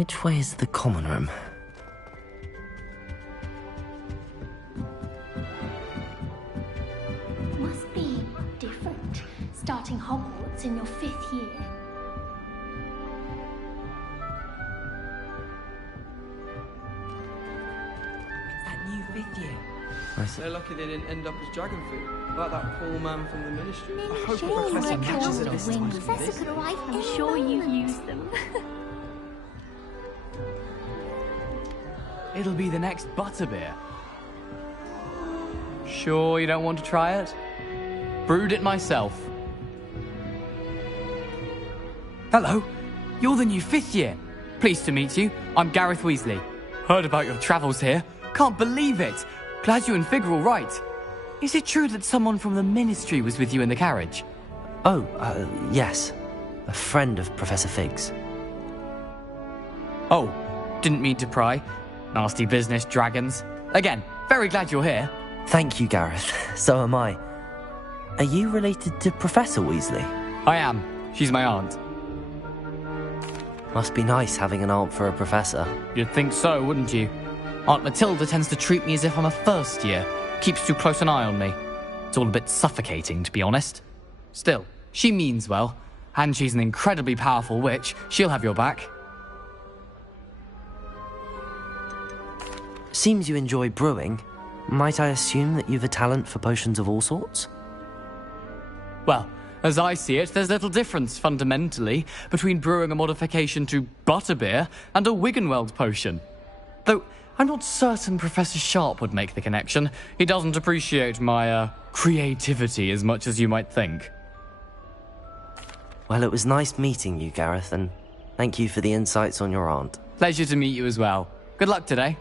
Which way is the common room? Must be different, starting Hogwarts in your 5th year. It's that new 5th year. They're lucky they didn't end up as dragon food, like that poor man from the ministry. I hope the Sure, professor we're catches it counting this wings. time. Professor could arrive. I'm sure you've used them. It'll be the next butterbeer. Sure you don't want to try it? Brewed it myself. Hello, you're the new 5th year. Pleased to meet you. I'm Gareth Weasley. Heard about your travels here. Can't believe it. Glad you and Fig are all right. Is it true that someone from the ministry was with you in the carriage? Oh, yes. A friend of Professor Fig's. Oh, didn't mean to pry. Nasty business, dragons. Again, very glad you're here. Thank you, Gareth. So am I. Are you related to Professor Weasley? I am. She's my aunt. Must be nice having an aunt for a professor. You'd think so, wouldn't you? Aunt Matilda tends to treat me as if I'm a first year. Keeps too close an eye on me. It's all a bit suffocating, to be honest. Still, she means well. And she's an incredibly powerful witch. She'll have your back. Seems you enjoy brewing. Might I assume that you've a talent for potions of all sorts? Well, as I see it, there's little difference, fundamentally, between brewing a modification to butterbeer and a Wiggenweld potion. Though, I'm not certain Professor Sharp would make the connection. He doesn't appreciate my, creativity as much as you might think. Well, it was nice meeting you, Gareth, and thank you for the insights on your aunt. Pleasure to meet you as well. Good luck today.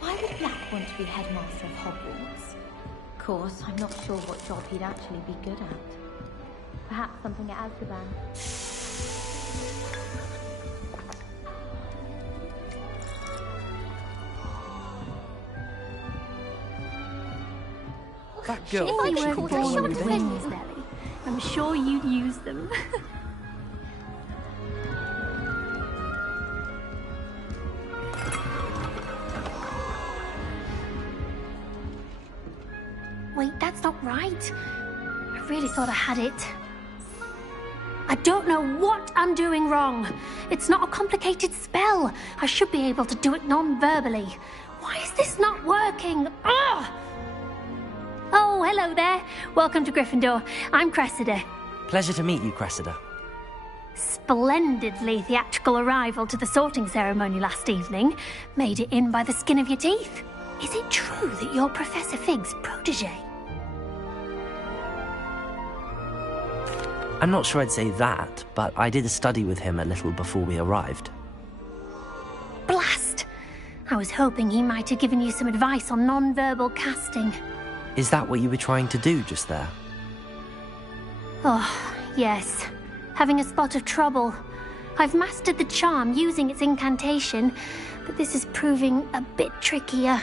Why would Black want to be headmaster of Hogwarts? Of course, I'm not sure what job he'd actually be good at. Perhaps something at Azkaban. That girl. If I caught a shot of wings, Nelly, I'm sure you'd use them. Wait, that's not right. I really thought I had it. I don't know what I'm doing wrong. It's not a complicated spell. I should be able to do it non-verbally. Why is this not working? Ugh! Oh, hello there. Welcome to Gryffindor. I'm Cressida. Pleasure to meet you, Cressida. Splendidly theatrical arrival to the sorting ceremony last evening. Made it in by the skin of your teeth. Is it true that you're Professor Fig's protege? I'm not sure I'd say that, but I did study with him a little before we arrived. Blast! I was hoping he might have given you some advice on non-verbal casting. Is that what you were trying to do just there? Oh, yes. Having a spot of trouble. I've mastered the charm using its incantation, but this is proving a bit trickier.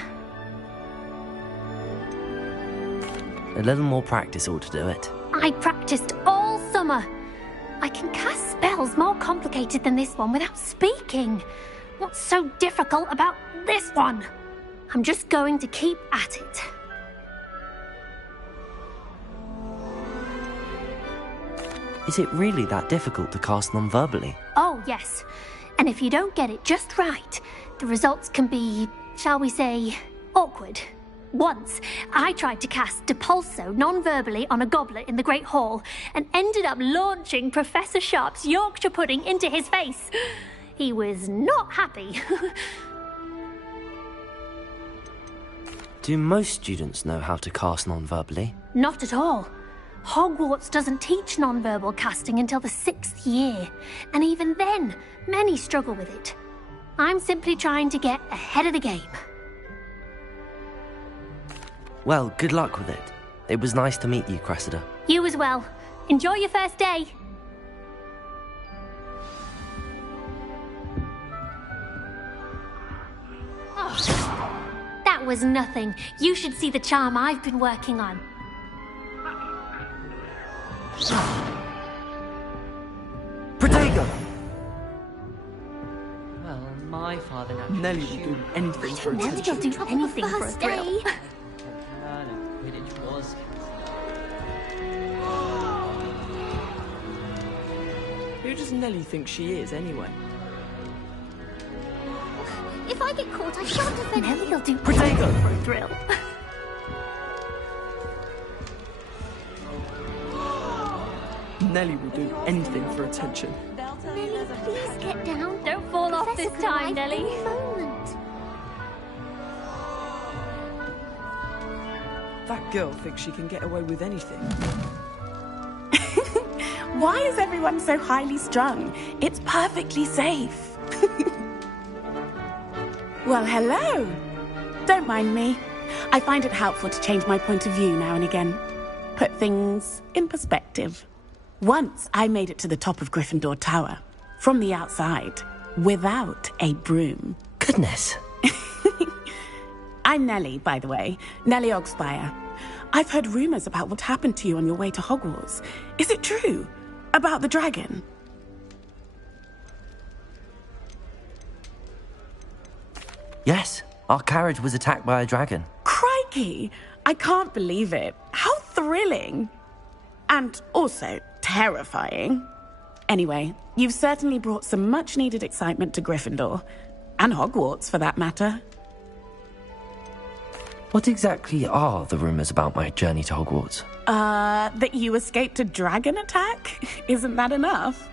A little more practice ought to do it. I practiced all summer. I can cast spells more complicated than this one without speaking. What's so difficult about this one? I'm just going to keep at it. Is it really that difficult to cast non-verbally? Oh, yes. And if you don't get it just right, the results can be, shall we say, awkward. Once, I tried to cast Depulso non-verbally on a goblet in the Great Hall and ended up launching Professor Sharp's Yorkshire pudding into his face. He was not happy. Do most students know how to cast non-verbally? Not at all. Hogwarts doesn't teach non-verbal casting until the 6th year, and even then, many struggle with it. I'm simply trying to get ahead of the game. Well, good luck with it. It was nice to meet you, Cressida. You as well. Enjoy your first day. Oh, that was nothing. You should see the charm I've been working on. Protego! Well, my father now. Nelly will do anything for Nelly will attention. do anything for a First thrill. day. Quidditch was. Who does Nelly think she is, anyway? If I get caught, I shan't defend Nelly will do Protego! anything for a thrill. Nelly will do anything for attention. Nelly, please get down. Don't fall off Professor this time, could arrive Nelly. any moment. That girl thinks she can get away with anything. Why is everyone so highly strung? It's perfectly safe. Well, hello. Don't mind me. I find it helpful to change my point of view now and again. Put things in perspective. Once I made it to the top of Gryffindor Tower, from the outside, without a broom. Goodness. I'm Nellie, by the way. Nellie Ogspire. I've heard rumors about what happened to you on your way to Hogwarts. Is it true? About the dragon? Yes, our carriage was attacked by a dragon. Crikey! I can't believe it. How thrilling! And also terrifying. Anyway, you've certainly brought some much-needed excitement to Gryffindor. And Hogwarts, for that matter. What exactly are the rumors about my journey to Hogwarts? That you escaped a dragon attack? Isn't that enough?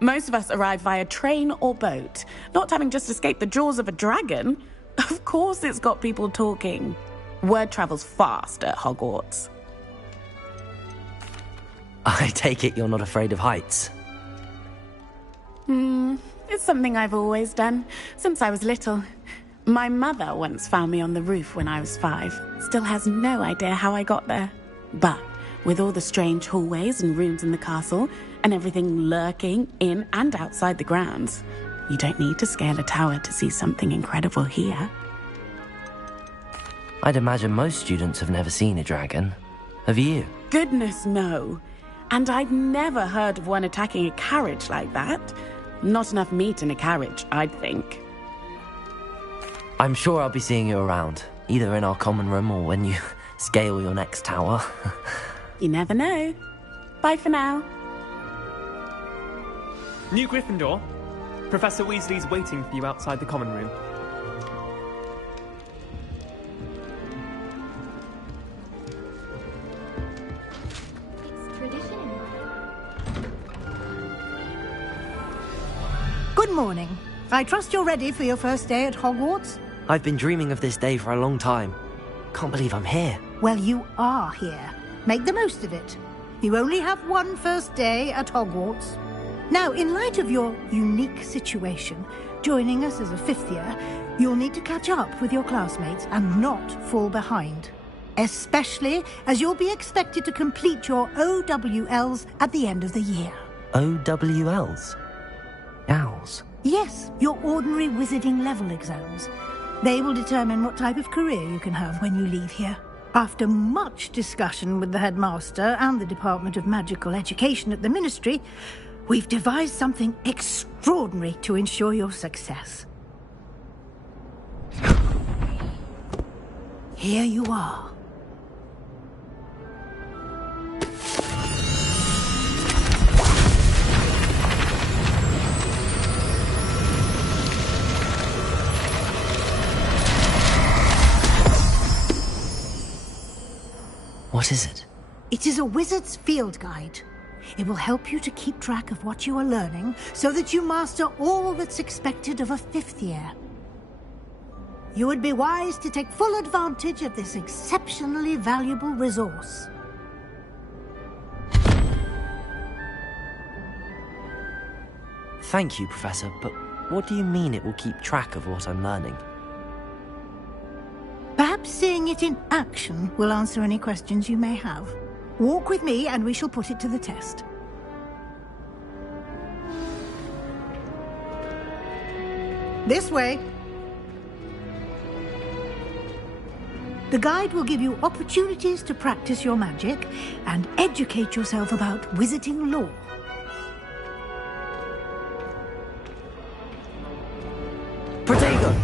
Most of us arrive via train or boat, not having just escaped the jaws of a dragon. Of course it's got people talking. Word travels fast at Hogwarts. I take it you're not afraid of heights. It's something I've always done, since I was little. My mother once found me on the roof when I was 5. Still has no idea how I got there. But with all the strange hallways and rooms in the castle, and everything lurking in and outside the grounds, you don't need to scale a tower to see something incredible here. I'd imagine most students have never seen a dragon. Have you? Goodness, no. And I've never heard of one attacking a carriage like that. Not enough meat in a carriage, I'd think. I'm sure I'll be seeing you around, either in our common room or when you scale your next tower. You never know. Bye for now. New Gryffindor, Professor Weasley's waiting for you outside the common room. It's tradition. Good morning. I trust you're ready for your first day at Hogwarts? I've been dreaming of this day for a long time. Can't believe I'm here. Well, you are here. Make the most of it. You only have one first day at Hogwarts. Now, in light of your unique situation, joining us as a 5th year, you'll need to catch up with your classmates and not fall behind. Especially as you'll be expected to complete your OWLs at the end of the year. OWLs? Owls? Yes, your ordinary wizarding level exams. They will determine what type of career you can have when you leave here. After much discussion with the headmaster and the Department of Magical Education at the Ministry, we've devised something extraordinary to ensure your success. Here you are. What is it? It is a wizard's field guide. It will help you to keep track of what you are learning so that you master all that's expected of a 5th year. You would be wise to take full advantage of this exceptionally valuable resource. Thank you, Professor, but what do you mean it will keep track of what I'm learning? Perhaps seeing it in action will answer any questions you may have. Walk with me and we shall put it to the test. This way. The guide will give you opportunities to practice your magic and educate yourself about wizarding lore. Protego!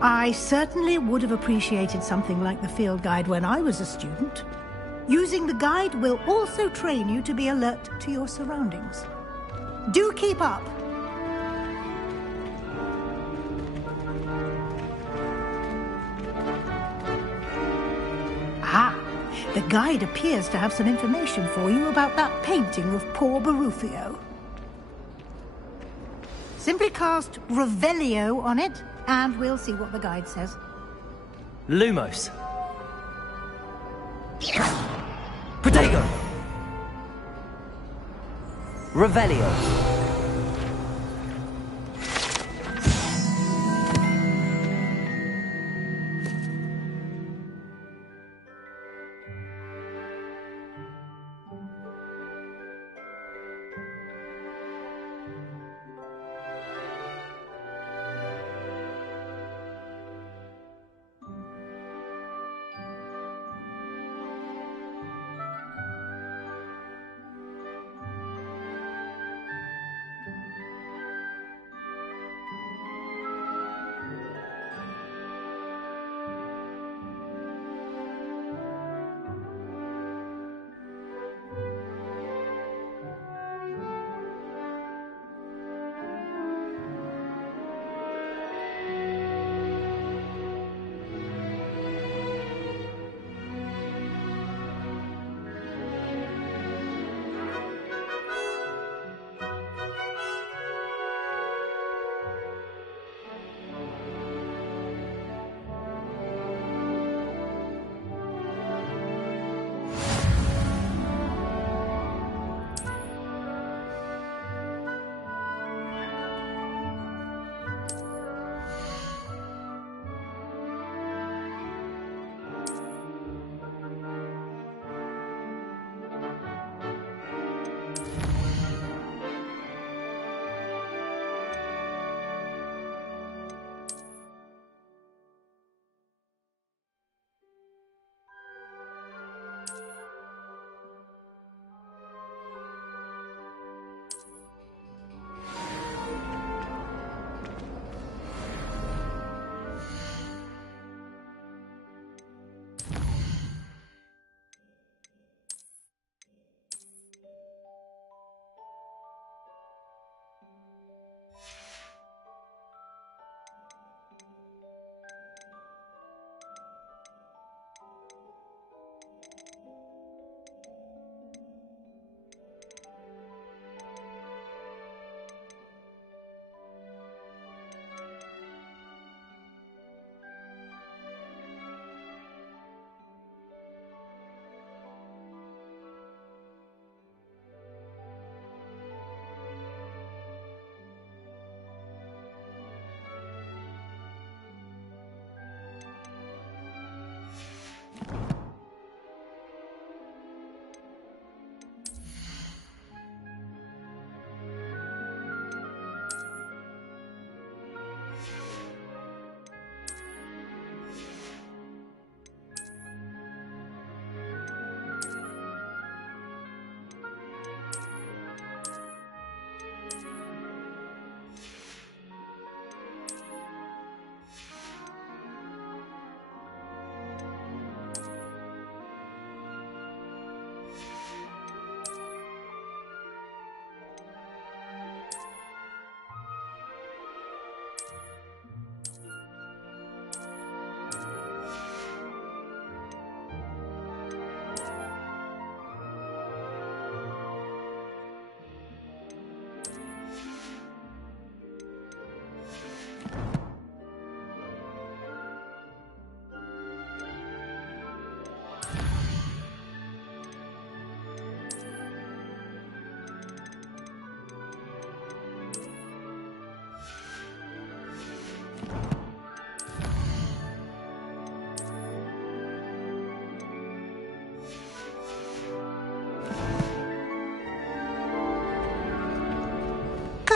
I certainly would have appreciated something like the field guide when I was a student. Using the guide will also train you to be alert to your surroundings. Do keep up. Ah, the guide appears to have some information for you about that painting of poor Barufio. Simply cast Revelio on it, and we'll see what the guide says. Lumos. Protego! Revelio.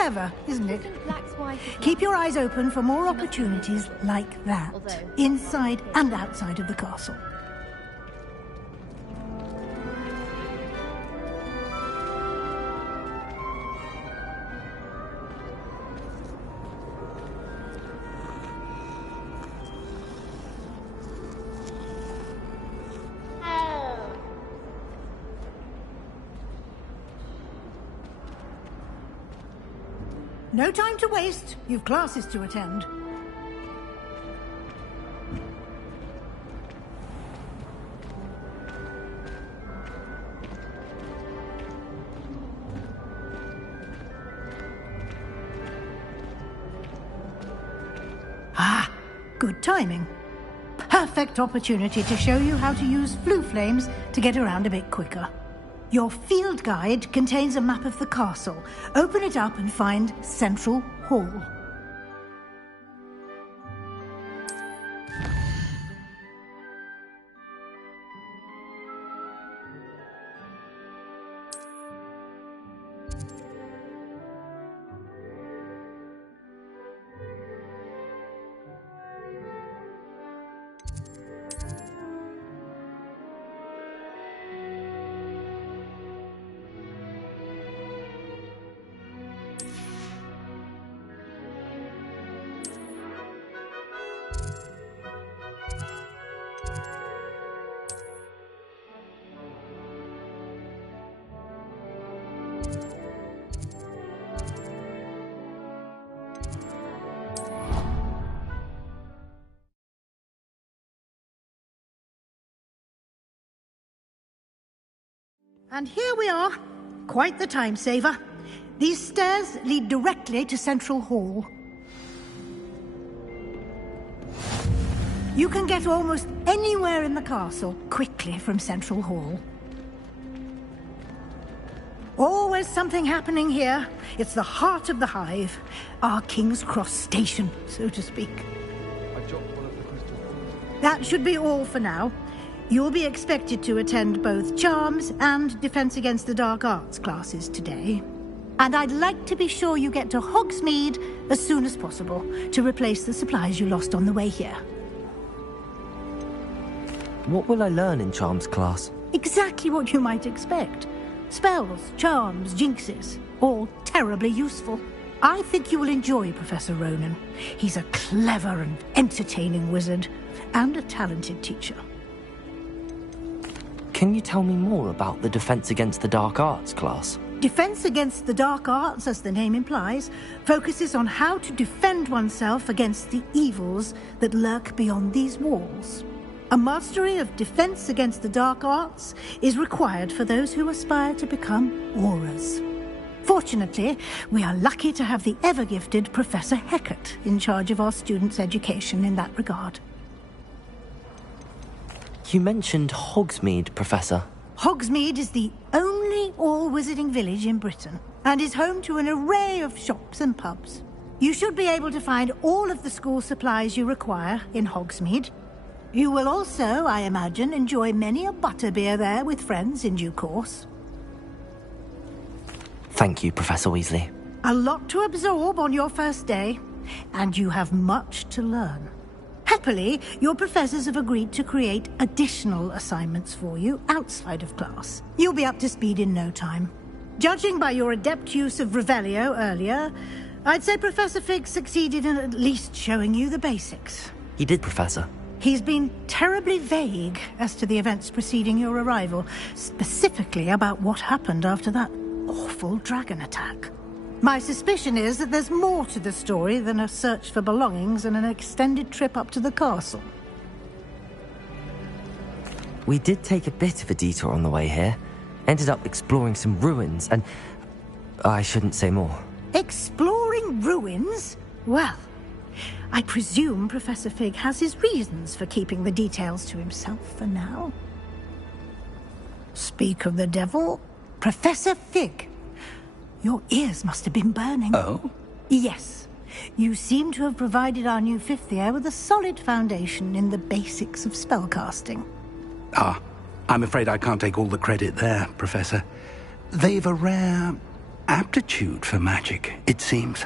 Clever, isn't it? Black's wife is Keep your eyes open for more opportunities like that, Although- inside and outside of the castle. No time to waste. You've classes to attend. Ah, good timing. Perfect opportunity to show you how to use flue flames to get around a bit quicker. Your field guide contains a map of the castle. Open it up and find Central Hall. And here we are. Quite the time saver. These stairs lead directly to Central Hall. You can get almost anywhere in the castle quickly from Central Hall. Always something happening here. It's the heart of the hive. Our King's Cross station, so to speak. I dropped one of the crystal balls. That should be all for now. You'll be expected to attend both Charms and Defense Against the Dark Arts classes today. And I'd like to be sure you get to Hogsmeade as soon as possible to replace the supplies you lost on the way here. What will I learn in Charms class? Exactly what you might expect. Spells, charms, jinxes, all terribly useful. I think you will enjoy Professor Ronan. He's a clever and entertaining wizard, and a talented teacher. Can you tell me more about the Defense Against the Dark Arts class? Defense Against the Dark Arts, as the name implies, focuses on how to defend oneself against the evils that lurk beyond these walls. A mastery of Defense Against the Dark Arts is required for those who aspire to become Aurors. Fortunately, we are lucky to have the ever-gifted Professor Hecat in charge of our students' education in that regard. You mentioned Hogsmeade, Professor. Hogsmeade is the only all-wizarding village in Britain and is home to an array of shops and pubs. You should be able to find all of the school supplies you require in Hogsmeade. You will also, I imagine, enjoy many a butterbeer there with friends in due course. Thank you, Professor Weasley. A lot to absorb on your first day, and you have much to learn. Happily, your professors have agreed to create additional assignments for you outside of class. You'll be up to speed in no time. Judging by your adept use of Revelio earlier, I'd say Professor Fig succeeded in at least showing you the basics. He did, Professor. He's been terribly vague as to the events preceding your arrival, specifically about what happened after that awful dragon attack. My suspicion is that there's more to the story than a search for belongings and an extended trip up to the castle. We did take a bit of a detour on the way here. Ended up exploring some ruins and... I shouldn't say more. Exploring ruins? Well, I presume Professor Fig has his reasons for keeping the details to himself for now. Speak of the devil, Professor Fig. Your ears must have been burning. Oh? Yes. You seem to have provided our new fifth year with a solid foundation in the basics of spellcasting. Ah, I'm afraid I can't take all the credit there, Professor. They've a rare aptitude for magic, it seems.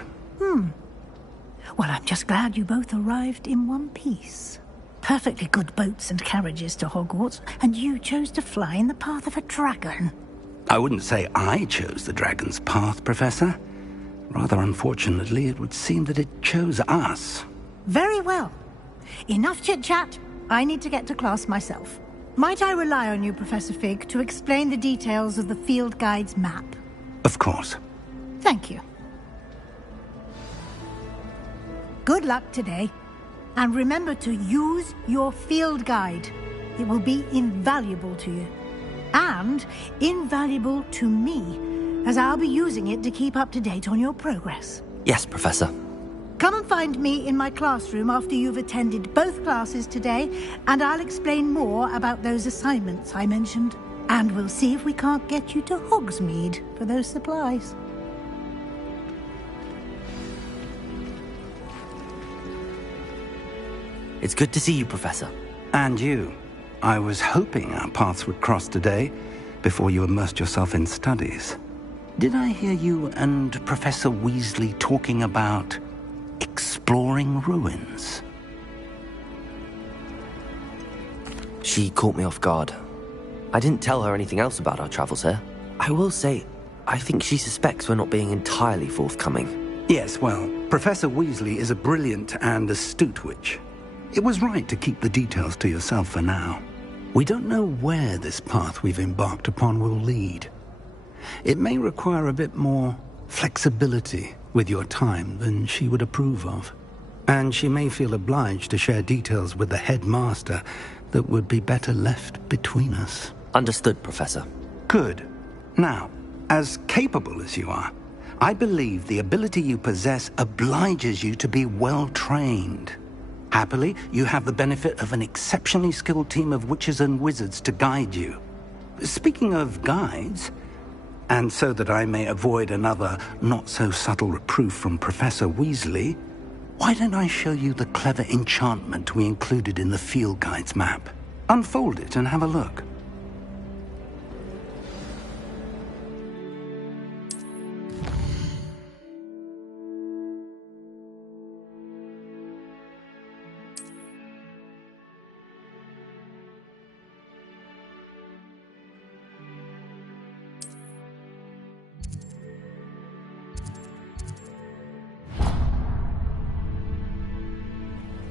Well, I'm just glad you both arrived in one piece. Perfectly good boats and carriages to Hogwarts, and you chose to fly in the path of a dragon. I wouldn't say I chose the dragon's path, Professor. Rather unfortunately, it would seem that it chose us. Very well. Enough chit-chat. I need to get to class myself. Might I rely on you, Professor Fig, to explain the details of the field guide's map? Of course. Thank you. Good luck today. And remember to use your field guide. It will be invaluable to you. And invaluable to me, as I'll be using it to keep up to date on your progress. Yes, Professor. Come and find me in my classroom after you've attended both classes today, and I'll explain more about those assignments I mentioned. And we'll see if we can't get you to Hogsmeade for those supplies. It's good to see you, Professor. And you. I was hoping our paths would cross today, before you immersed yourself in studies. Did I hear you and Professor Weasley talking about exploring ruins? She caught me off guard. I didn't tell her anything else about our travels here. I will say, I think she suspects we're not being entirely forthcoming. Yes, well, Professor Weasley is a brilliant and astute witch. It was right to keep the details to yourself for now. We don't know where this path we've embarked upon will lead. It may require a bit more flexibility with your time than she would approve of. And she may feel obliged to share details with the headmaster that would be better left between us. Understood, Professor. Good. Now, as capable as you are, I believe the ability you possess obliges you to be well-trained. Happily, you have the benefit of an exceptionally skilled team of witches and wizards to guide you. Speaking of guides, and so that I may avoid another not-so-subtle reproof from Professor Weasley, why don't I show you the clever enchantment we included in the field guide's map? Unfold it and have a look.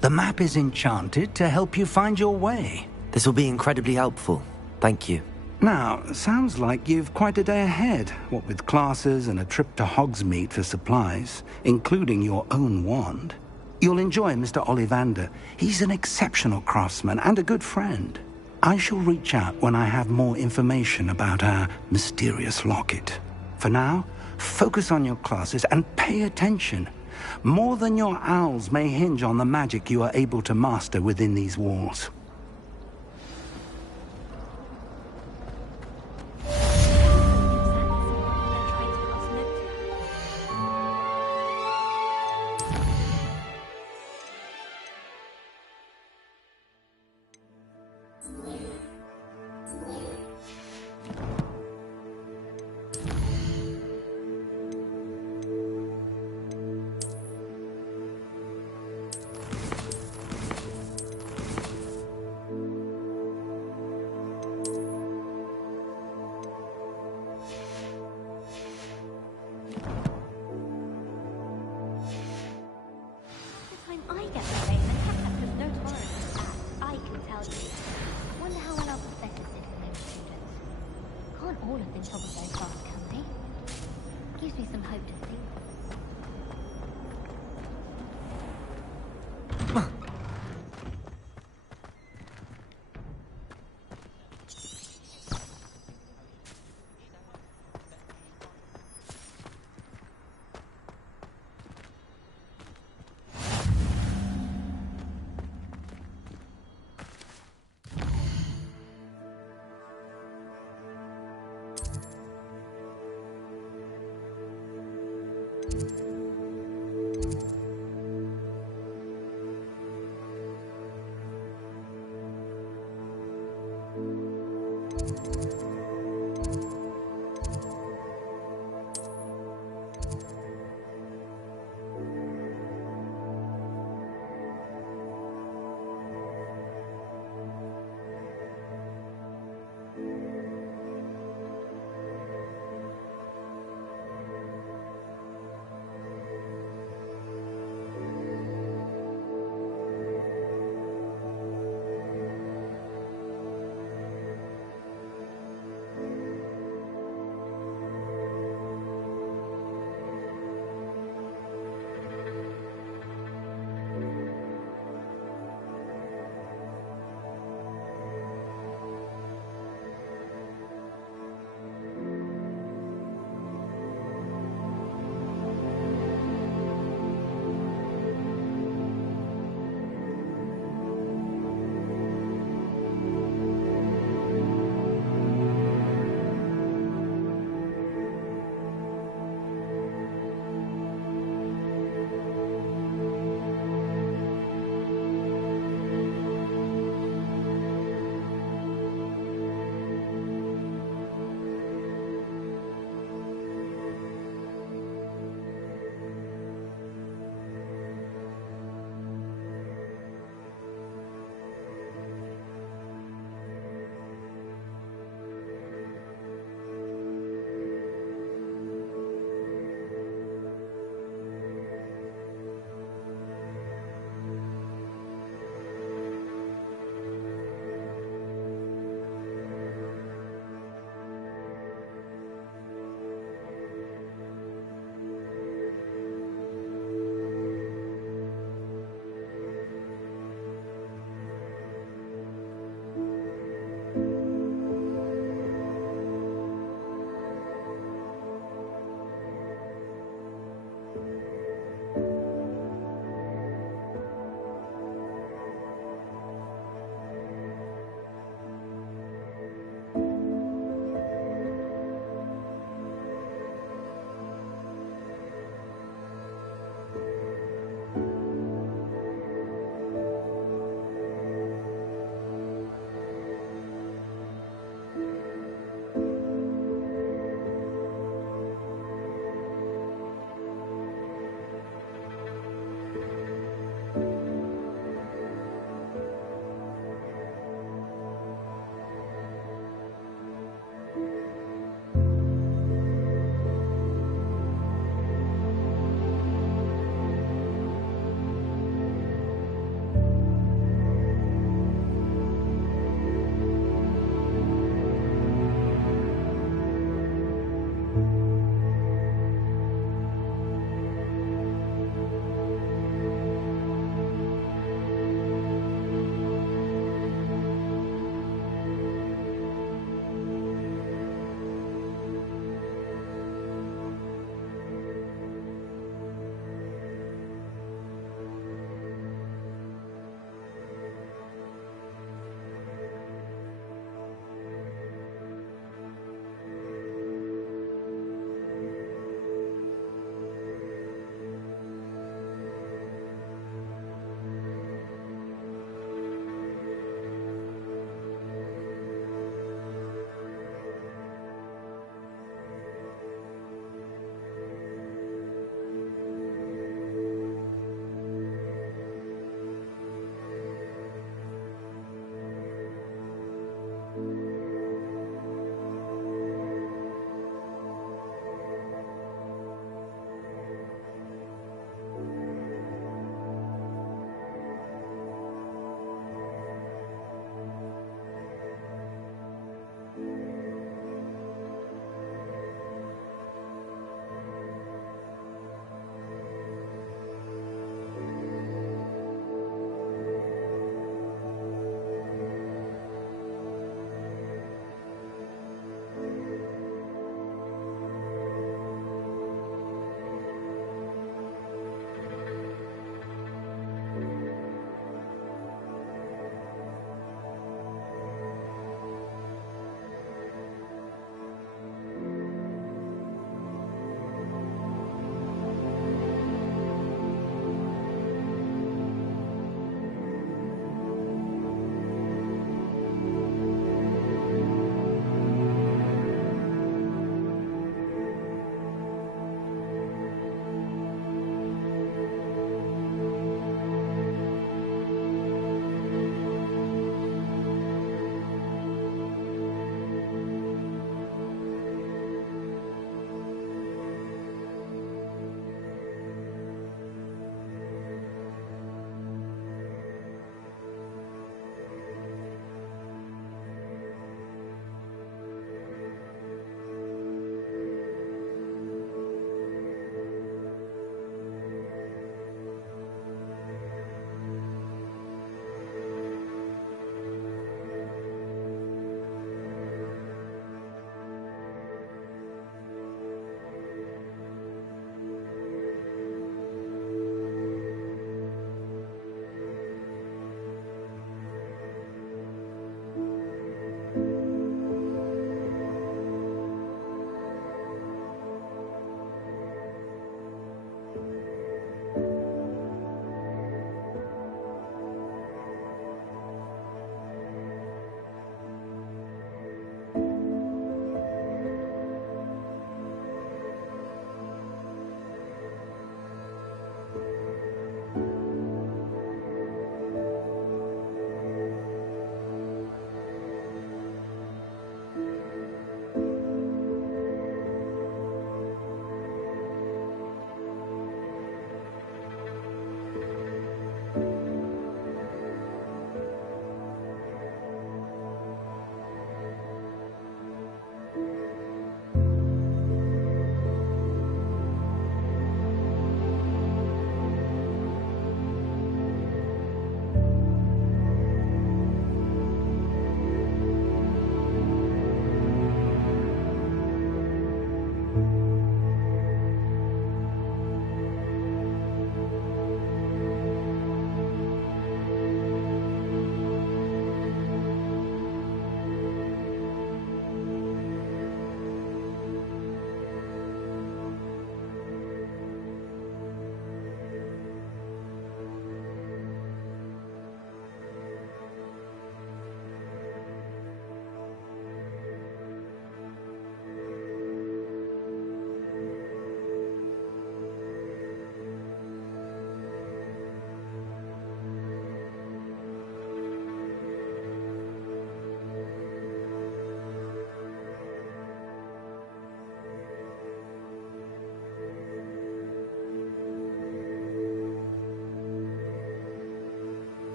The map is enchanted to help you find your way. This will be incredibly helpful. Thank you. Now, sounds like you've quite a day ahead, what with classes and a trip to Hogsmeade for supplies, including your own wand. You'll enjoy Mr. Ollivander. He's an exceptional craftsman and a good friend. I shall reach out when I have more information about our mysterious locket. For now, focus on your classes and pay attention. More than your owls may hinge on the magic you are able to master within these walls.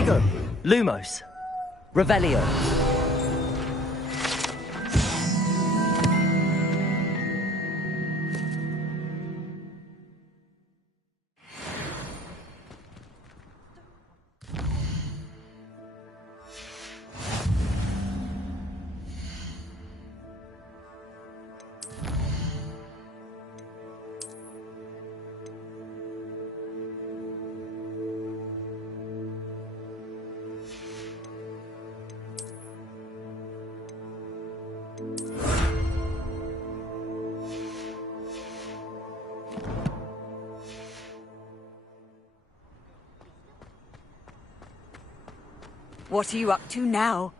Prego, Lumos, Revelio. What are you up to now?